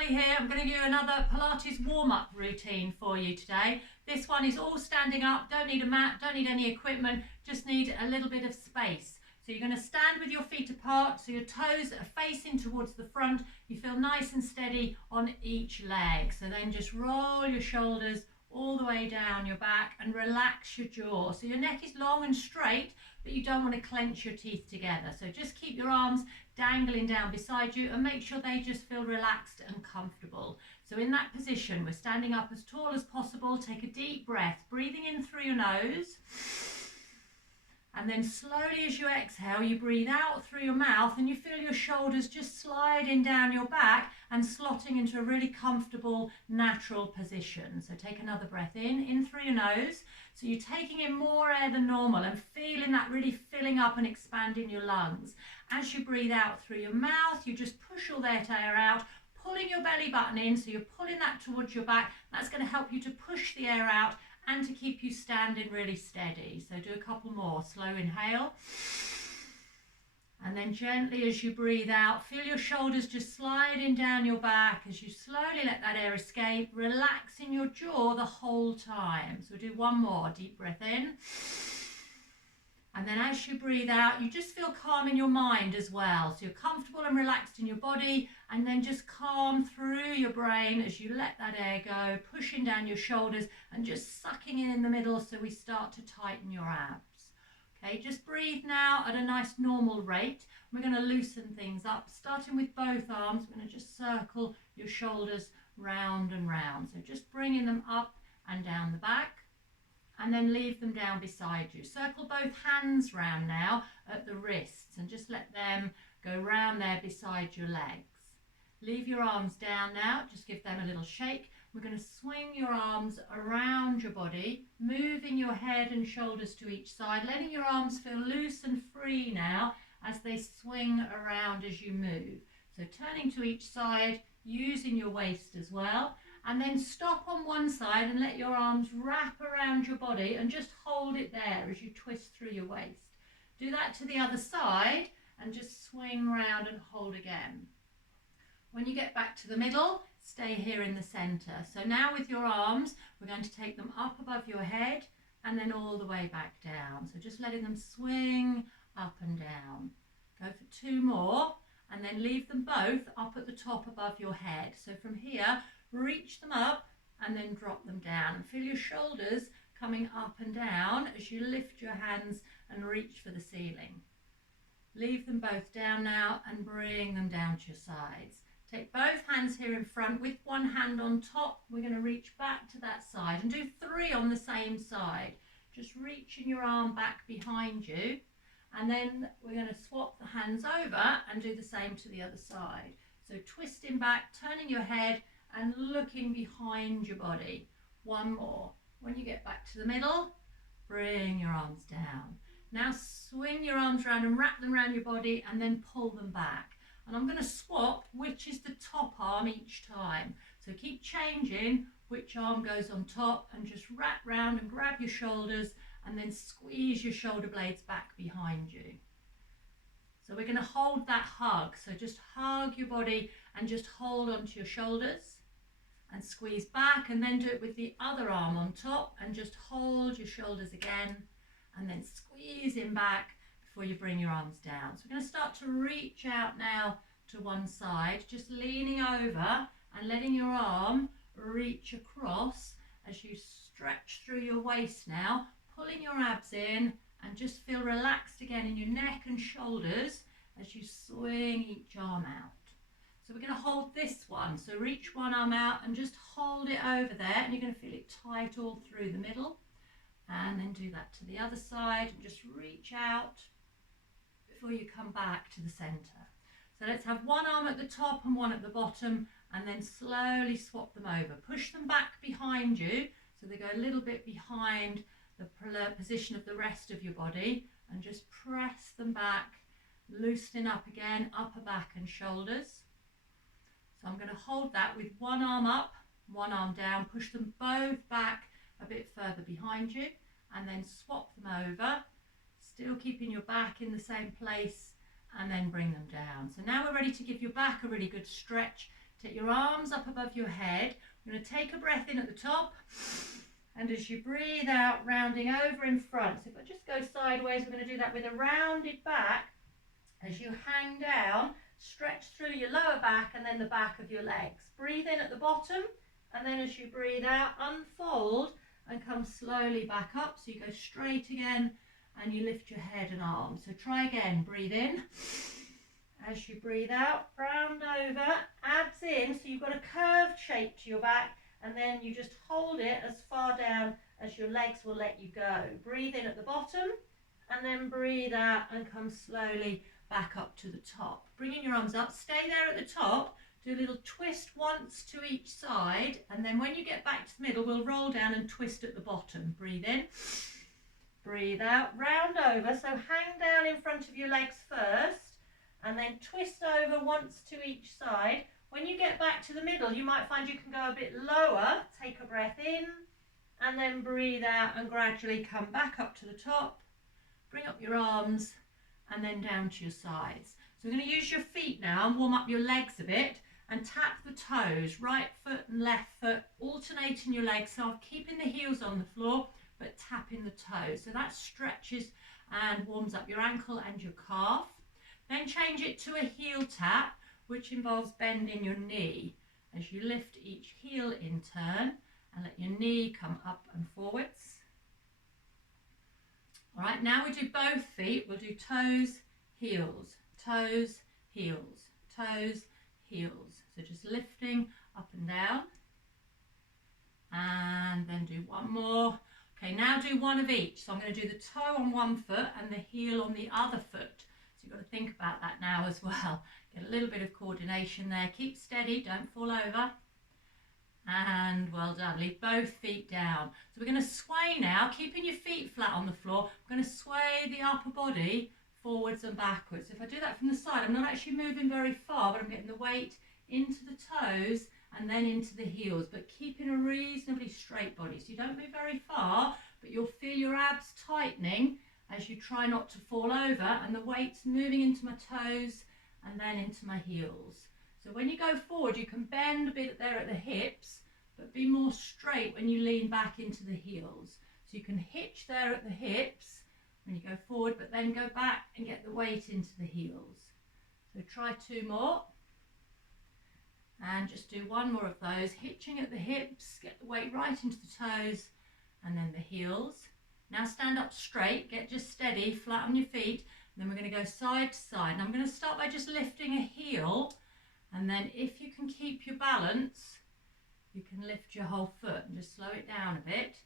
Sally here. I'm going to give you another Pilates warm-up routine for you today. This one is all standing up, don't need a mat, don't need any equipment, just need a little bit of space. So you're going to stand with your feet apart, so your toes are facing towards the front. You feel nice and steady on each leg. So then just roll your shoulders all the way down your back and relax your jaw. So your neck is long and straight, but you don't want to clench your teeth together. So just keep your arms dangling down beside you and make sure they just feel relaxed and comfortable. So in that position, we're standing up as tall as possible. Take a deep breath, breathing in through your nose. And then slowly as you exhale, you breathe out through your mouth and you feel your shoulders just sliding down your back and slotting into a really comfortable, natural position. So take another breath in through your nose. So you're taking in more air than normal and feeling that really filling up and expanding your lungs. As you breathe out through your mouth, you just push all that air out, pulling your belly button in, so you're pulling that towards your back. That's going to help you to push the air out and to keep you standing really steady. So do a couple more. Slow inhale. And then gently as you breathe out, feel your shoulders just sliding down your back as you slowly let that air escape, relaxing your jaw the whole time. So we'll do one more. Deep breath in. And then as you breathe out, you just feel calm in your mind as well. So you're comfortable and relaxed in your body, and then just calm through your brain as you let that air go, pushing down your shoulders and just sucking in the middle so we start to tighten your abs. Okay, just breathe now at a nice normal rate. We're going to loosen things up, starting with both arms. We're going to just circle your shoulders round and round. So just bringing them up and down the back, and then leave them down beside you. Circle both hands round now at the wrists and just let them go round there beside your legs. Leave your arms down now, just give them a little shake. We're going to swing your arms around your body, moving your head and shoulders to each side, letting your arms feel loose and free now as they swing around as you move. So turning to each side, using your waist as well. And then stop on one side and let your arms wrap around your body and just hold it there as you twist through your waist. Do that to the other side and just swing round and hold again. When you get back to the middle, stay here in the center. So now with your arms, we're going to take them up above your head and then all the way back down. So just letting them swing up and down. Go for two more and then leave them both up at the top above your head. So from here, reach them up and then drop them down, and feel your shoulders coming up and down as you lift your hands and reach for the ceiling. Leave them both down now and bring them down to your sides. Take both hands here in front with one hand on top. We're going to reach back to that side and do three on the same side. Just reaching your arm back behind you, and then we're going to swap the hands over and do the same to the other side. So twisting back, turning your head and looking behind your body. One more. When you get back to the middle, bring your arms down. Now swing your arms around and wrap them around your body and then pull them back. And I'm going to swap which is the top arm each time. So keep changing which arm goes on top and just wrap round and grab your shoulders and then squeeze your shoulder blades back behind you. So we're going to hold that hug. So just hug your body and just hold onto your shoulders and squeeze back, and then do it with the other arm on top and just hold your shoulders again and then squeeze in back before you bring your arms down. So we're going to start to reach out now to one side, just leaning over and letting your arm reach across as you stretch through your waist now, pulling your abs in and just feel relaxed again in your neck and shoulders as you swing each arm out. So we're going to hold this one. So reach one arm out and just hold it over there, and you're going to feel it tight all through the middle. And then do that to the other side and just reach out before you come back to the center. So let's have one arm at the top and one at the bottom, and then slowly swap them over. Push them back behind you so they go a little bit behind the position of the rest of your body, and just press them back, loosening up again, upper back and shoulders. So I'm going to hold that with one arm up, one arm down, push them both back a bit further behind you, and then swap them over, still keeping your back in the same place, and then bring them down. So now we're ready to give your back a really good stretch. Take your arms up above your head. We're going to take a breath in at the top, and as you breathe out, rounding over in front. So if I just go sideways, we're going to do that with a rounded back. As you hang down, stretch through your lower back and then the back of your legs. Breathe in at the bottom, and then as you breathe out, unfold and come slowly back up. So you go straight again and you lift your head and arms. So try again, breathe in. As you breathe out, round over, abs in, so you've got a curved shape to your back, and then you just hold it as far down as your legs will let you go. Breathe in at the bottom, and then breathe out and come slowly back up to the top. Bringing your arms up, stay there at the top, do a little twist once to each side, and then when you get back to the middle, we'll roll down and twist at the bottom. Breathe in, breathe out, round over, so hang down in front of your legs first, and then twist over once to each side. When you get back to the middle, you might find you can go a bit lower. Take a breath in, and then breathe out and gradually come back up to the top. Bring up your arms, and then down to your sides. So we're going to use your feet now and warm up your legs a bit, and tap the toes, right foot and left foot, alternating your legs, so keeping the heels on the floor, but tapping the toes. So that stretches and warms up your ankle and your calf. Then change it to a heel tap, which involves bending your knee as you lift each heel in turn and let your knee come up and forwards. All right, now we do both feet. We'll do toes, heels, toes, heels, toes, heels. So just lifting up and down. And then do one more. Okay, now do one of each. So I'm going to do the toe on one foot and the heel on the other foot. So you've got to think about that now as well. Get a little bit of coordination there. Keep steady, don't fall over. And well done. Leave both feet down. So we're going to sway now, keeping your feet flat on the floor. We're going to sway the upper body forwards and backwards. If I do that from the side, I'm not actually moving very far, but I'm getting the weight into the toes and then into the heels, but keeping a reasonably straight body. So you don't move very far, but you'll feel your abs tightening as you try not to fall over, and the weight's moving into my toes and then into my heels. So when you go forward, you can bend a bit there at the hips, but be more straight when you lean back into the heels. So you can hitch there at the hips when you go forward, but then go back and get the weight into the heels. So try two more. And just do one more of those, hitching at the hips, get the weight right into the toes and then the heels. Now stand up straight, get just steady, flat on your feet, and then we're going to go side to side. And I'm going to start by just lifting a heel, and then if you can keep your balance, you can lift your whole foot and just slow it down a bit.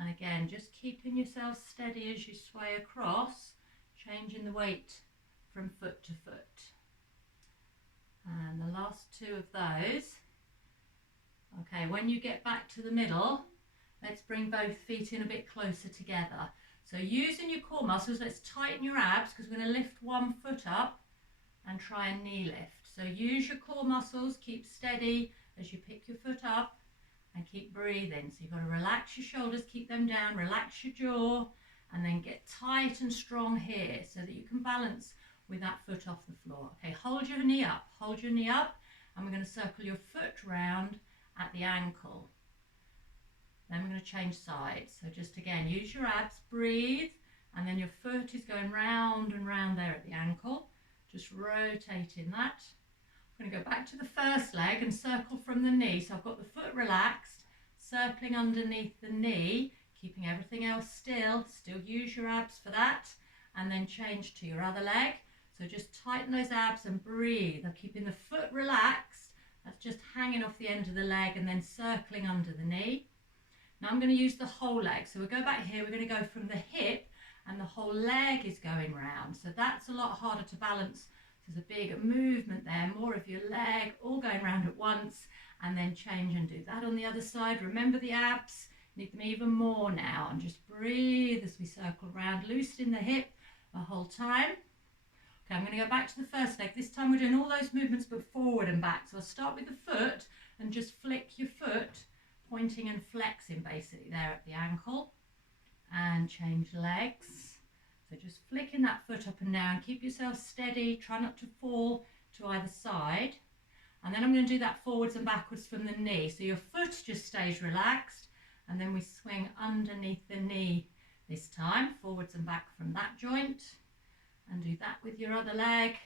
And again, just keeping yourself steady as you sway across, changing the weight from foot to foot. And the last two of those. Okay, when you get back to the middle, let's bring both feet in a bit closer together. So using your core muscles, let's tighten your abs because we're going to lift one foot up and try a knee lift. So use your core muscles, keep steady as you pick your foot up and keep breathing. So you've got to relax your shoulders, keep them down, relax your jaw, and then get tight and strong here so that you can balance with that foot off the floor. Okay, hold your knee up, and we're going to circle your foot round at the ankle. Then we're going to change sides. So just again, use your abs, breathe, and then your foot is going round and round there at the ankle. Just rotating that. I'm going to go back to the first leg and circle from the knee. So I've got the foot relaxed, circling underneath the knee, keeping everything else still. Still use your abs for that. And then change to your other leg. So just tighten those abs and breathe. I'm keeping the foot relaxed. That's just hanging off the end of the leg and then circling under the knee. Now I'm going to use the whole leg. So we'll go back here. We're going to go from the hip and the whole leg is going round. So that's a lot harder to balance. There's a big movement there. More of your leg all going round at once, and then change and do that on the other side. Remember the abs. Need them even more now. And just breathe as we circle round, loosening the hip the whole time. Okay, I'm going to go back to the first leg. This time we're doing all those movements but forward and back. So I'll start with the foot and just flick your foot, pointing and flexing basically there at the ankle, and change legs. So just flicking that foot up and down. Keep yourself steady. Try not to fall to either side. And then I'm going to do that forwards and backwards from the knee. So your foot just stays relaxed, and then we swing underneath the knee this time, forwards and back from that joint, and do that with your other leg.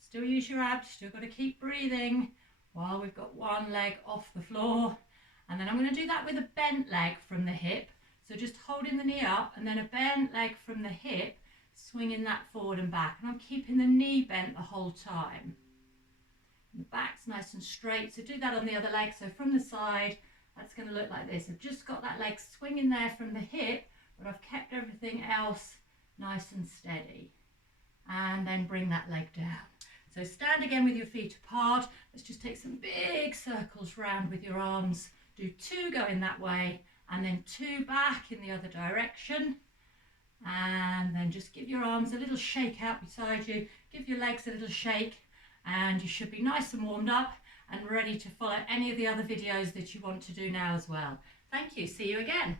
Still use your abs, still got to keep breathing while we've got one leg off the floor. And then I'm going to do that with a bent leg from the hip. So just holding the knee up and then a bent leg from the hip, swinging that forward and back. And I'm keeping the knee bent the whole time. And the back's nice and straight. So do that on the other leg. So from the side, that's going to look like this. I've just got that leg swinging there from the hip, but I've kept everything else nice and steady. And then bring that leg down. So stand again with your feet apart. Let's just take some big circles round with your arms. Do 2 going that way and then 2 back in the other direction. And then just give your arms a little shake out beside you. Give your legs a little shake and you should be nice and warmed up and ready to follow any of the other videos that you want to do now as well. Thank you. See you again.